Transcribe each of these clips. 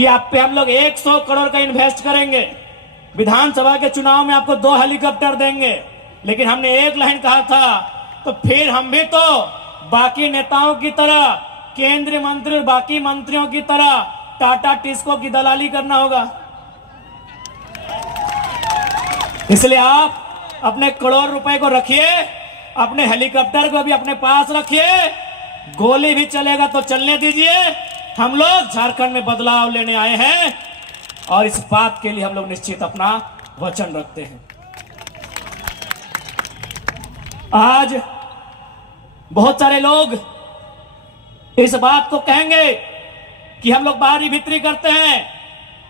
कि आप पे हम लोग 100 करोड़ का इन्वेस्ट करेंगे, विधानसभा के चुनाव में आपको 2 हेलीकॉप्टर देंगे। लेकिन हमने एक लाइन कहा था, तो फिर हम भी तो बाकी नेताओं की तरह, केंद्रीय मंत्री और बाकी मंत्रियों की तरह टाटा टिस्को की दलाली करना होगा। इसलिए आप अपने करोड़ रुपए को रखिए, अपने हेलीकॉप्टर को भी अपने पास रखिए, गोली भी चलेगा तो चलने दीजिए। हम लोग झारखंड में बदलाव लेने आए हैं और इस बात के लिए हम लोग निश्चित अपना वचन रखते हैं। आज बहुत सारे लोग इस बात को कहेंगे कि हम लोग बाहरी भीतरी करते हैं,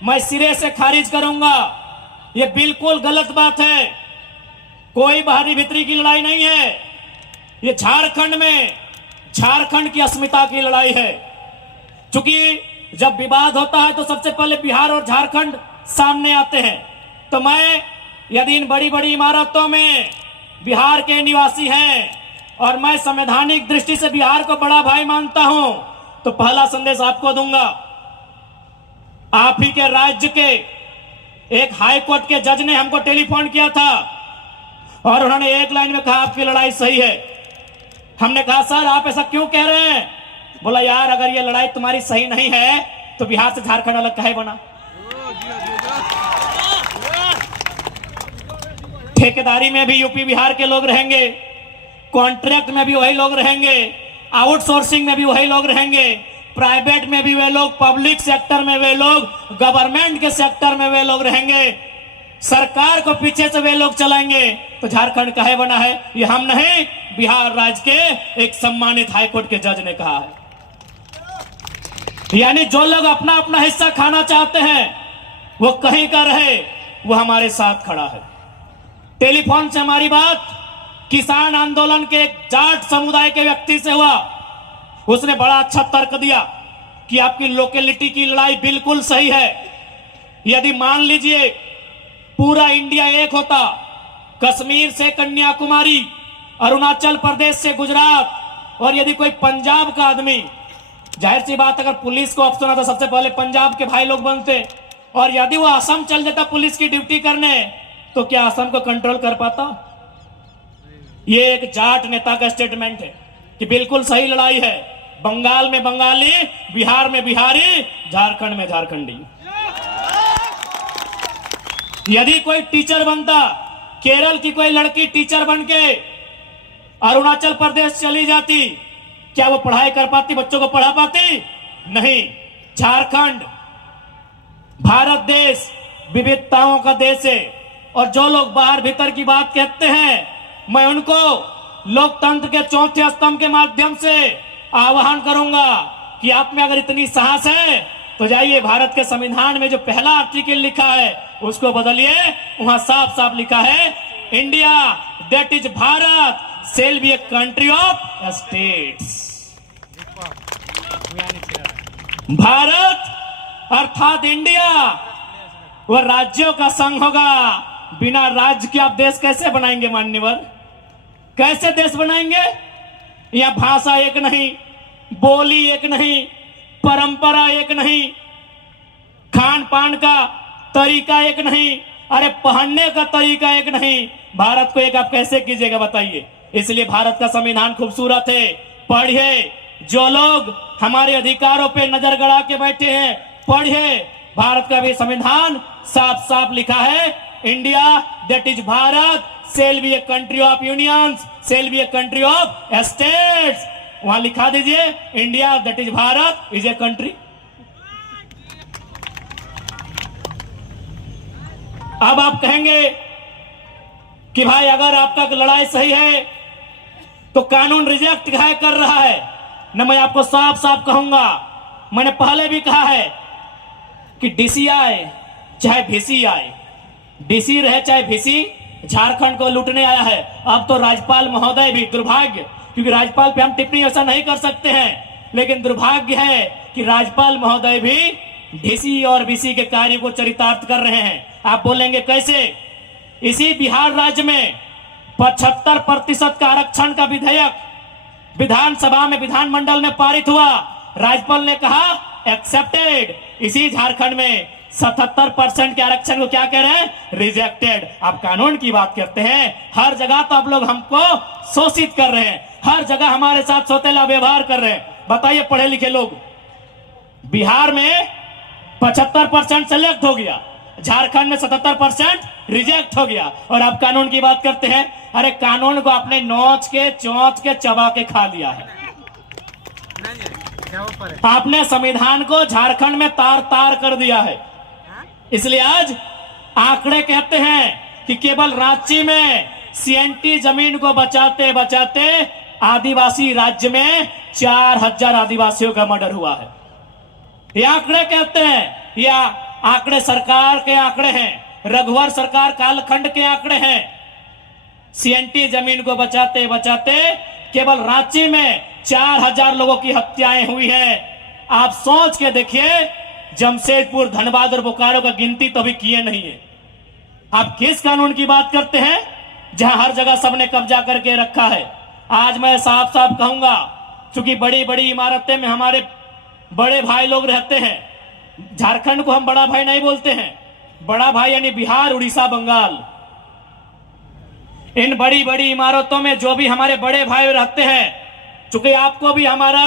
मैं सिरे से खारिज करूंगा। यह बिल्कुल गलत बात है। कोई बाहरी भीतरी की लड़ाई नहीं है। यह झारखंड में झारखंड की अस्मिता की लड़ाई है। क्योंकि जब विवाद होता है तो सबसे पहले बिहार और झारखंड सामने आते हैं। तो मैं यदि इन बड़ी बड़ी इमारतों में बिहार के निवासी हैं और मैं संवैधानिक दृष्टि से बिहार को बड़ा भाई मानता हूं, तो पहला संदेश आपको दूंगा। आप ही के राज्य के एक हाई कोर्ट के जज ने हमको टेलीफोन किया था और उन्होंने एक लाइन में कहा, आपकी लड़ाई सही है। हमने कहा, सर आप ऐसा क्यों कह रहे हैं? बोला, यार अगर ये लड़ाई तुम्हारी सही नहीं है तो बिहार से झारखंड अलग काहे बना? ठेकेदारी में भी यूपी बिहार के लोग रहेंगे, कॉन्ट्रैक्ट में भी वही लोग रहेंगे, आउटसोर्सिंग में भी वही लोग रहेंगे, प्राइवेट में भी वे लोग, पब्लिक सेक्टर में वे लोग, गवर्नमेंट के सेक्टर में वे लोग रहेंगे। सरकार को पीछे से वे लोग चलाएंगे तो झारखंड काहे बना है? ये हम नहीं, बिहार राज्य के एक सम्मानित हाईकोर्ट के जज ने कहा है। यानी जो लोग अपना अपना हिस्सा खाना चाहते हैं वो कहीं का रहे, वो हमारे साथ खड़ा है। टेलीफोन से हमारी बात किसान आंदोलन के एक जाट समुदाय के व्यक्ति से हुआ। उसने बड़ा अच्छा तर्क दिया कि आपकी लोकेलिटी की लड़ाई बिल्कुल सही है। यदि मान लीजिए पूरा इंडिया एक होता, कश्मीर से कन्याकुमारी, अरुणाचल प्रदेश से गुजरात, और यदि कोई पंजाब का आदमी, जाहिर सी बात अगर पुलिस को ऑप्शन आता सबसे पहले पंजाब के भाई लोग बनते, और यदि वो असम चल जाता पुलिस की ड्यूटी करने, तो क्या असम को कंट्रोल कर पाता? ये एक जाट नेता का स्टेटमेंट है कि बिल्कुल सही लड़ाई है। बंगाल में बंगाली, बिहार में बिहारी, झारखंड में झारखंडी। यदि कोई टीचर बनता, केरल की कोई लड़की टीचर बन के अरुणाचल प्रदेश चली जाती, क्या वो पढ़ाई कर पाती, बच्चों को पढ़ा पाती? नहीं। झारखंड भारत देश विविधताओं का देश है, और जो लोग बाहर भीतर की बात कहते हैं, मैं उनको लोकतंत्र के चौथे स्तंभ के माध्यम से आह्वान करूंगा कि आप में अगर इतनी साहस है तो जाइए भारत के संविधान में जो पहला आर्टिकल लिखा है उसको बदलिए। वहां साफ साफ लिखा है, India that is Bharat shall be a country of states। Bharat अर्थात इंडिया वह राज्यों का संघ होगा। बिना राज्य के आप देश कैसे बनाएंगे मान्यवर? कैसे देश बनाएंगे? यह भाषा एक नहीं, बोली एक नहीं, परंपरा एक नहीं, खान पान का तरीका एक नहीं, अरे पहनने का तरीका एक नहीं। भारत को एक आप कैसे कीजिएगा बताइए? इसलिए भारत का संविधान खूबसूरत है, पढ़िए। जो लोग हमारे अधिकारों पे नजर गड़ा के बैठे हैं, पढ़िए। भारत का भी संविधान साफ साफ लिखा है, India that is Bharat shall be a country of unions, shall be a country of states। वहां लिखा दीजिए, India that is Bharat is a country. अब आप कहेंगे कि भाई अगर आपका लड़ाई सही है तो कानून रिजेक्ट कर रहा है न। मैं आपको साफ साफ कहूंगा, मैंने पहले भी कहा है कि डीसी आए चाहे वीसी आए, डीसी रहे चाहे वीसी, झारखंड को लूटने आया है। अब तो राज्यपाल महोदय भी, दुर्भाग्य, क्योंकि राज्यपाल पे हम टिप्पणी ऐसा नहीं कर सकते हैं, लेकिन दुर्भाग्य है कि राज्यपाल महोदय भी डीसी और वीसी के कार्य को चरितार्थ कर रहे हैं। आप बोलेंगे कैसे? इसी बिहार राज्य में 75% का आरक्षण का विधेयक विधानसभा में, विधानमंडल में पारित हुआ। राज्यपाल ने कहा एक्सेप्टेड, इसी झारखंड में 77% के आरक्षण को क्या कह रहे हैं? रिजेक्टेड। आप कानून की बात करते हैं, हर जगह तो आप लोग हमको शोषित कर रहे हैं, हर जगह हमारे साथ सौतेला व्यवहार कर रहे हैं। बताइए, पढ़े लिखे लोग, बिहार में 75% सेलेक्ट हो गया, झारखंड में 77% रिजेक्ट हो गया, और आप कानून की बात करते हैं। अरे कानून को आपने नोच के चोंच के चबा के खा लिया है। आपने संविधान को झारखंड में तार तार कर दिया है। इसलिए आज आंकड़े कहते हैं कि केवल रांची में सीएनटी जमीन को बचाते बचाते आदिवासी राज्य में 4000 आदिवासियों का मर्डर हुआ है। ये आंकड़े कहते हैं, या आंकड़े सरकार के आंकड़े हैं, रघुवर सरकार कालखंड के आंकड़े हैं। सीएनटी जमीन को बचाते बचाते केवल रांची में 4000 लोगों की हत्याएं हुई हैं। आप सोच के देखिए, जमशेदपुर, धनबाद और बोकारो का गिनती तो भी किए नहीं है। आप किस कानून की बात करते हैं जहां हर जगह सबने कब्जा करके रखा है? आज मैं साफ साफ कहूंगा, क्योंकि बड़ी बड़ी इमारतें में हमारे बड़े भाई लोग रहते हैं। झारखंड को हम बड़ा भाई नहीं बोलते हैं, बड़ा भाई यानी बिहार, उड़ीसा, बंगाल। इन बड़ी बड़ी इमारतों में जो भी हमारे बड़े भाई रहते हैं, चूंकि आपको भी हमारा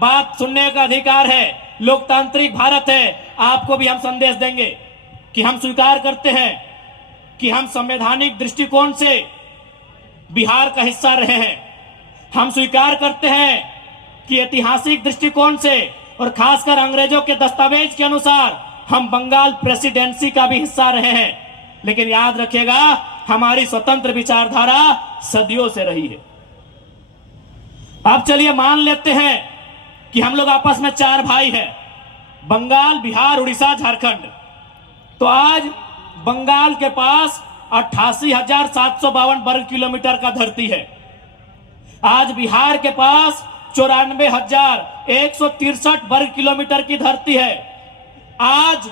बात सुनने का अधिकार है, लोकतांत्रिक भारत है, आपको भी हम संदेश देंगे कि हम स्वीकार करते हैं कि हम संवैधानिक दृष्टिकोण से बिहार का हिस्सा रहे हैं। हम स्वीकार करते हैं कि ऐतिहासिक दृष्टिकोण से और खासकर अंग्रेजों के दस्तावेज के अनुसार हम बंगाल प्रेसिडेंसी का भी हिस्सा रहे हैं। लेकिन याद रखिएगा, हमारी स्वतंत्र विचारधारा सदियों से रही है। अब चलिए मान लेते हैं कि हम लोग आपस में 4 भाई हैं, बंगाल, बिहार, उड़ीसा, झारखंड। तो आज बंगाल के पास 88,752 वर्ग किलोमीटर का धरती है। आज बिहार के पास 94,163 वर्ग किलोमीटर की धरती है। आज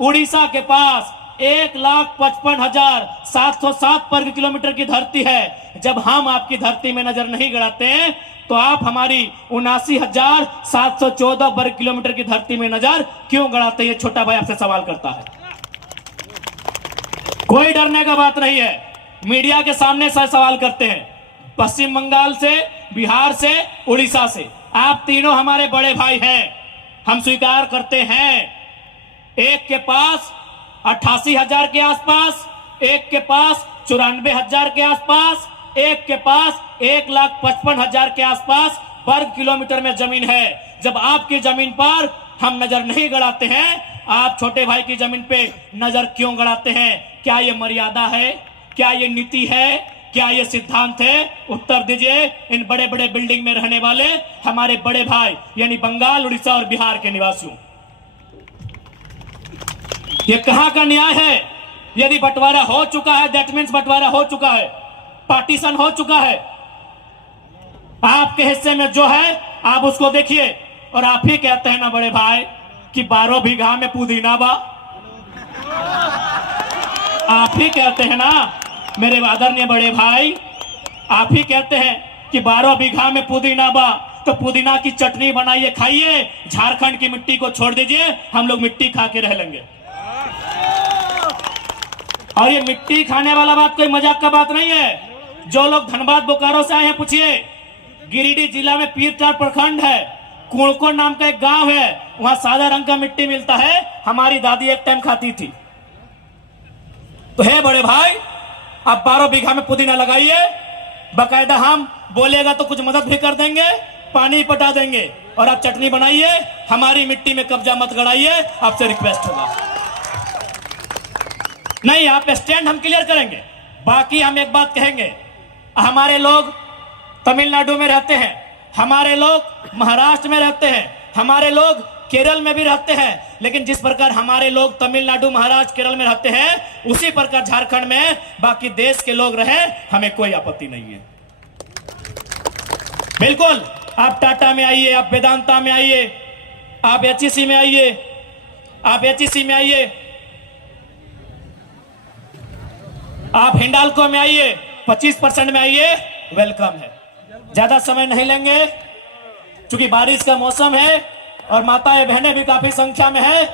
उड़ीसा के पास 1,55,707 वर्ग किलोमीटर की धरती है। जब हम आपकी धरती में नजर नहीं गड़ाते हैं, तो आप हमारी 79,714 वर्ग किलोमीटर की धरती में नजर क्यों गड़ाते हैं? ये छोटा भाई आपसे सवाल करता है। कोई डरने का बात नहीं है, मीडिया के सामने सवाल करते हैं। पश्चिम बंगाल से, बिहार से, उड़ीसा से, आप तीनों हमारे बड़े भाई हैं। हम स्वीकार करते हैं, एक के पास 88,000 के आसपास, एक के पास 94,000 के आसपास, एक के पास 1,55,000 के आसपास वर्ग किलोमीटर में जमीन है। जब आपकी जमीन पर हम नजर नहीं गड़ाते हैं, आप छोटे भाई की जमीन पे नजर क्यों गड़ाते हैं? क्या ये मर्यादा है? क्या ये नीति है? क्या ये सिद्धांत है? उत्तर दीजिए इन बड़े बड़े बिल्डिंग में रहने वाले हमारे बड़े भाई, यानी बंगाल, उड़ीसा और बिहार के निवासियों। ये कहां का न्याय है? यदि बंटवारा हो चुका है, दैट मीन्स बंटवारा हो चुका है, पार्टीशन हो चुका है। आपके हिस्से में जो है आप उसको देखिए। और आप ही कहते हैं ना बड़े भाई कि 12 बीघा में पुदीना बा। आप ही कहते हैं ना मेरे आदरणीय बड़े भाई, आप ही कहते हैं कि 12 बीघा में पुदीना बा। तो पुदीना की चटनी बनाइए, खाइए। झारखंड की मिट्टी को छोड़ दीजिए, हम लोग मिट्टी खा के रह लेंगे। और ये मिट्टी खाने वाला बात कोई मजाक का बात नहीं है। जो लोग धनबाद, बोकारो से आए हैं, पूछिए। गिरिडीह जिला में पीरटार प्रखंड है, कुड़को नाम का एक गांव है, वहां सादा रंग का मिट्टी मिलता है। हमारी दादी एक टाइम खाती थी। तो है बड़े भाई, आप 12 बीघा में पुदीना लगाइए, बकायदा हम बोलेगा तो कुछ मदद भी कर देंगे, पानी पटा देंगे। और आप चटनी बनाइए, हमारी मिट्टी में कब्जा मत गड़ाइए, आपसे रिक्वेस्ट होगा। नहीं, आप स्टैंड हम क्लियर करेंगे। बाकी हम एक बात कहेंगे, हमारे लोग तमिलनाडु में रहते हैं, हमारे लोग महाराष्ट्र में रहते हैं, हमारे लोग केरल में भी रहते हैं, लेकिन जिस प्रकार हमारे लोग तमिलनाडु, महाराष्ट्र, केरल में रहते हैं, उसी प्रकार झारखंड में बाकी देश के लोग रहे, हमें कोई आपत्ति नहीं है। बिल्कुल, आप टाटा में आइए, आप वेदांता में आइए, आप एचईसी में आइए, आप एचईसी में आइए, आप हिंडाल्को में आइए, 25% में आइए, वेलकम है। ज्यादा समय नहीं लेंगे, क्योंकि बारिश का मौसम है और माताएं बहनें भी काफी संख्या में है।